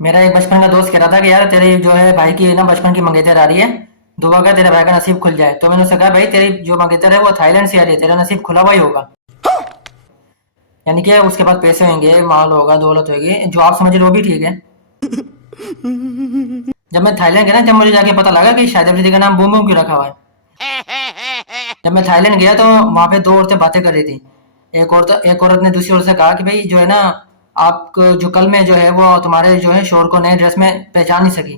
मेरा एक बचपन का दोस्त कह रहा था कि यार तेरी जो है भाई की ना बचपन की मंगेतर आ रही है। दुआ कर तेरे भाई का नसीब खुल जाए। तो मैंने उससे कहा भाई तेरी जो मंगेतर है वो थाईलैंड से आ रही है, तेरा नसीब खुला हुआ ही होगा। यानी कि उसके पास पैसे होंगे, माल होगा, दौलत होगी, जो आप समझ रहे हो वो भी ठीक है। जब मैं थाईलैंड गया ना, जब मुझे जाके पता लगा कि शाहिद अफरीदी का नाम बूम बूम क्यों रखा हुआ है। जब मैं थाईलैंड गया तो वहां पे दो औरतें बातें कर रही थी। एक औरत ने दूसरी औरत से कहा कि भाई जो है ना, आप जो कल में जो है वो तुम्हारे जो है शोर को नए ड्रेस में पहचान नहीं सकी।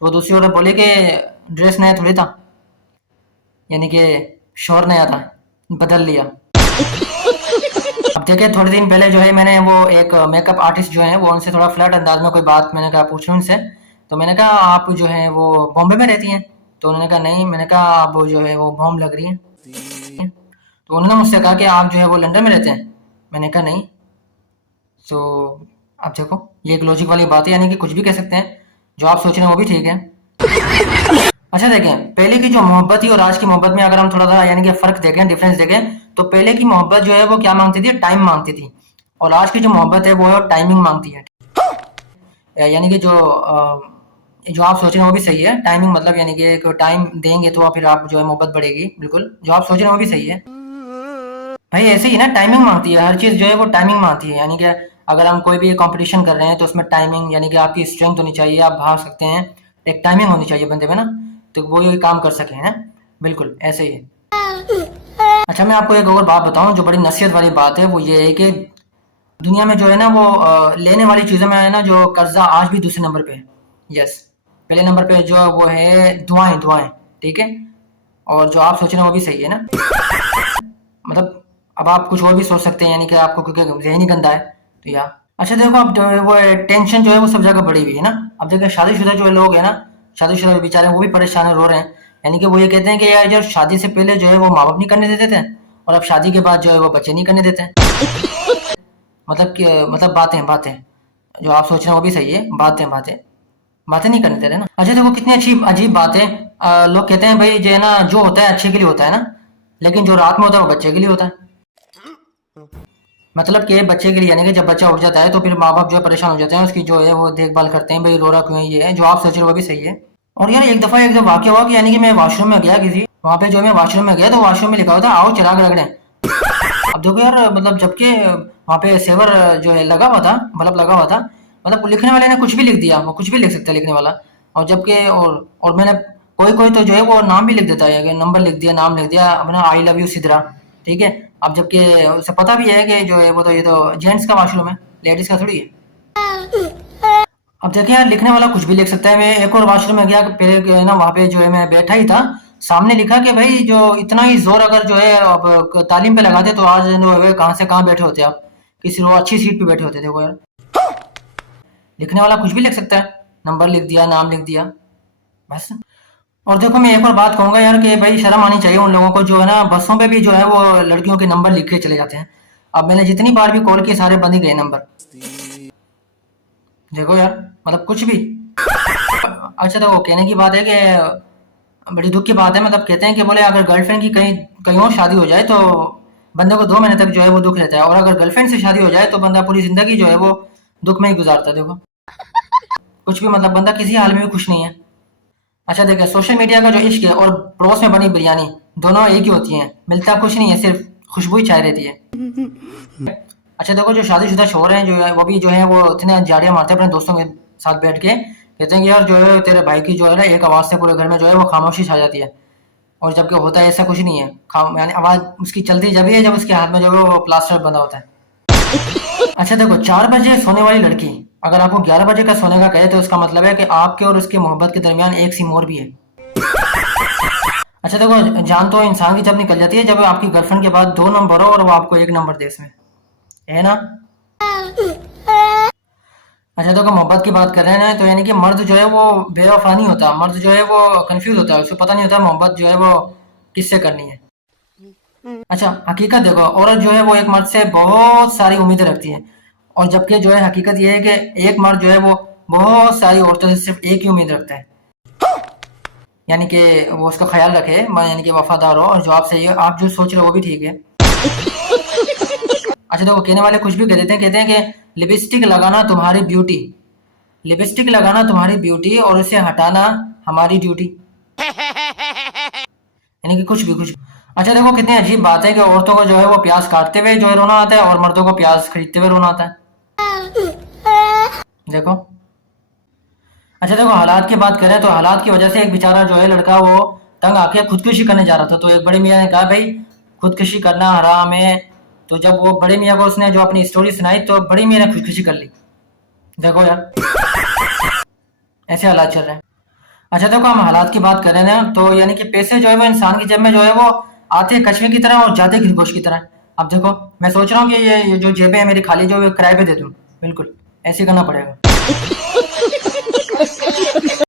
तो दूसरी औरत बोली कि ड्रेस नया थोड़ी था, यानी कि शोर नया था, बदल लिया। अब देखिए, थोड़े दिन पहले जो है मैंने वो एक मेकअप आर्टिस्ट जो है वो उनसे थोड़ा फ्लर्ट अंदाज में कोई बात मैंने कहा पूछूं उनसे। तो मैंने कहा आप जो है वो बॉम्बे में रहती हैं? तो उन्होंने कहा नहीं। मैंने कहा आप वो जो है वो बॉम्ब लग रही हैं। तो उन्होंने मुझसे कहा कि आप जो है वो लंदन में रहते हैं? मैंने कहा नहीं। तो आप देखो, ये एक लॉजिक वाली बात है, यानी कि कुछ भी कह सकते हैं। जो आप सोच रहे हैं वो भी ठीक है। अच्छा देखें, पहले की जो मोहब्बत थी और आज की मोहब्बत में अगर हम थोड़ा सा यानी कि फर्क देखें, डिफरेंस देखें, तो पहले की मोहब्बत जो है वो क्या मांगती थी? टाइम मांगती थी। और आज की जो मोहब्बत है वो टाइमिंग मांगती है। यानी कि जो आप सोच रहे हैं वो भी सही है। टाइमिंग मतलब यानी कि एक टाइम देंगे तो फिर आप जो है मोहब्बत बढ़ेगी। बिल्कुल जो आप सोच रहे हैं वो भी सही है। भाई ऐसे ही ना, टाइमिंग मांगती है हर चीज़ जो है वो टाइमिंग मांगती है। यानी कि अगर हम कोई भी कंपटीशन कर रहे हैं तो उसमें टाइमिंग, यानी कि आपकी स्ट्रेंथ होनी चाहिए, आप भाग सकते हैं। एक टाइमिंग होनी चाहिए बंदे में ना, तो वो ये काम कर सके हैं। बिल्कुल ऐसे ही है। अच्छा, मैं आपको एक और बात बताऊं जो बड़ी नसीहत वाली बात है, वो ये है कि दुनिया में जो है ना वो लेने वाली चीज़ों में है ना, जो कर्जा आज भी दूसरे नंबर पे है। यस। पहले नंबर पे जो वो है दुआएं, दुआएं। ठीक है। और जो आप सोच रहे हैं वो भी सही है ना। मतलब अब आप कुछ और भी सोच सकते हैं, यानी कि आपको क्योंकि ज़हन ही गंदा है। तो या अच्छा देखो, अब जो है वो टेंशन जो है वो सब जगह बढ़ी हुई है ना। अब देखिए, शादीशुदा जो लोग हैं ना, शादीशुदा बेचारे वो भी परेशान है, रो रहे हैं। यानी कि वो ये कहते हैं कि यार, जब शादी से पहले जो है वो माँ बाप नहीं करने देते थे, और अब शादी के बाद जो है वो बच्चे नहीं करने देते। मतलब कि मतलब बातें बातें, जो आप सोच रहे हैं वो भी सही है। बातें बातें, बातें नहीं करने दे रहे ना। अच्छा देखो, कितनी अच्छी अजीब बात है। लोग कहते हैं भाई जो है ना, जो होता है अच्छे के लिए होता है ना, लेकिन जो रात में होता है वो बच्चे के लिए होता है। मतलब कि बच्चे के लिए, यानी कि जब बच्चा उठ जाता है तो फिर माँ बाप जो है परेशान हो जाते हैं, उसकी जो है वो देखभाल करते हैं, भाई रो रहा क्यों है, ये है जो आप सोच रहे हो वो भी सही है। और यार एक दफ़ा एक जब वाक्य हुआ कि यानी कि मैं वॉशरूम में गया किसी, वहाँ पे जो मैं वॉशरूम में गया तो वॉशरूम में लिखा हुआ था आओ चिराग रगड़ें। अब देखो यार, मतलब जबकि वहाँ पे सेवर जो है लगा हुआ था, बल्ब लगा हुआ था। मतलब लिखने वाले ने कुछ भी लिख दिया, वो कुछ भी लिख सकता है लिखने वाला। और जबकि और मैंने कोई कोई तो जो है वो नाम भी लिख देता है, नंबर लिख दिया, नाम लिख दिया अपना, आई लव यू सिद्रा। ठीक है। अब जबकि उसे पता भी है कि जो है वो तो ये तो जेंट्स का वॉशरूम है, लेडीज का थोड़ी है। अब देखिए यार, लिखने वाला कुछ भी लिख सकता है। मैं एक और वॉशरूम में गया पहले ना, वहाँ पे जो है मैं बैठा ही था, सामने लिखा कि भाई जो इतना ही जोर अगर जो है अब तालीम पे लगाते तो आज जो है कहाँ से कहाँ बैठे होते आप, किसी वो अच्छी सीट पे बैठे होते। देखो यार, लिखने वाला कुछ भी लिख सकता है, नंबर लिख दिया, नाम लिख दिया, बस। और देखो, मैं एक और बात कहूंगा यार कि भाई शर्म आनी चाहिए उन लोगों को जो है ना बसों पे भी जो है वो लड़कियों के नंबर लिख के चले जाते हैं। अब मैंने जितनी बार भी कॉल किए सारे बंद ही गए नंबर। देखो यार, मतलब कुछ भी। अच्छा तो वो कहने की बात है कि बड़ी दुख की बात है, मतलब कहते हैं कि बोले अगर गर्लफ्रेंड की कहीं कहीं और शादी हो जाए तो बंदे को 2 महीने तक जो है वो दुख रहता है, और अगर गर्लफ्रेंड से शादी हो जाए तो बंदा पूरी जिंदगी जो है वो दुख में ही गुजारता है। देखो, कुछ भी, मतलब बंदा किसी हाल में भी खुश नहीं है। अच्छा देखिए, सोशल मीडिया का जो इश्क है और पड़ोस में बनी बिरयानी, दोनों एक ही होती हैं, मिलता कुछ नहीं है, सिर्फ खुशबू ही छाई रहती है। अच्छा देखो, जो शादीशुदा शोहर हैं जो है वो भी जो है वो इतने जाड़ियाँ मारते हैं अपने दोस्तों के साथ बैठ के, कहते हैं कि यार जो है तेरे भाई की जो है ना एक आवाज़ से पूरे घर में जो है वो खामोशी छा जाती है। और जबकि होता है ऐसा कुछ नहीं है, खाम यानी आवाज़ उसकी चलती जब ही है जब उसके हाथ में जो है वो प्लास्टर बंधा होता है। अच्छा देखो, 4 बजे सोने वाली लड़की अगर आपको 11 बजे का सोने का कहे तो उसका मतलब है कि आपके और उसकी मोहब्बत के दरमियान एक सीम और भी है। अच्छा देखो, जान तो इंसान की जब निकल जाती है जब आपकी गर्लफ्रेंड के बाद 2 नंबर हो और वो आपको 1 नंबर दे इसमें, है ना। अच्छा देखो, मोहब्बत की बात कर रहे हैं ना, तो यानी कि मर्द जो है वो बेवफा नहीं होता, मर्द जो है वो कंफ्यूज होता है, उसको पता नहीं होता मोहब्बत जो है वो किससे करनी है। अच्छा हकीकत देखो, औरत जो है वो एक मर्द से बहुत सारी उम्मीदें रखती है, और जबकि जो है हकीकत ये है कि एक मर्द जो है वो बहुत सारी औरतों से सिर्फ एक ही उम्मीद रखता है, यानी कि वो उसका ख्याल रखे, यानी कि वफादार हो, और जो आपसे ये आप जो सोच रहे हो वो भी ठीक है। अच्छा देखो, कहने वाले कुछ भी कह देते हैं, कहते हैं कि लिपस्टिक लगाना तुम्हारी ब्यूटी, लिपस्टिक लगाना तुम्हारी ब्यूटी और उसे हटाना हमारी ड्यूटी। यानी कि कुछ भी। अच्छा देखो कितनी अजीब बात है कि औरतों को जो है वो प्याज काटते हुए जो है रोना आता है और मर्दों को प्याज खरीदते हुए रोना आता है। देखो। अच्छा देखो हालात की बात करें तो हालात की वजह से एक बेचारा जो है लड़का वो तंग आके खुदकुशी करने जा रहा था, तो एक बड़े मियाँ ने कहा भाई खुदकुशी करना हराम है। तो जब वो बड़े मियाँ को उसने जो अपनी स्टोरी सुनाई तो बड़े मियाँ ने खुदकुशी कर ली। देखो यार ऐसे हालात चल रहे हैं। अच्छा देखो हम हालात की बात करें ना तो यानी कि पैसे जो है वो इंसान की जेब में जो है वो आते हैं कछुए की तरह और जाते हैं खरगोश की तरह। अब देखो मैं सोच रहा हूँ कि ये जो जेबें हैं मेरी खाली जो है किराए पे दे दूँ। बिल्कुल ऐसे ही करना पड़ेगा।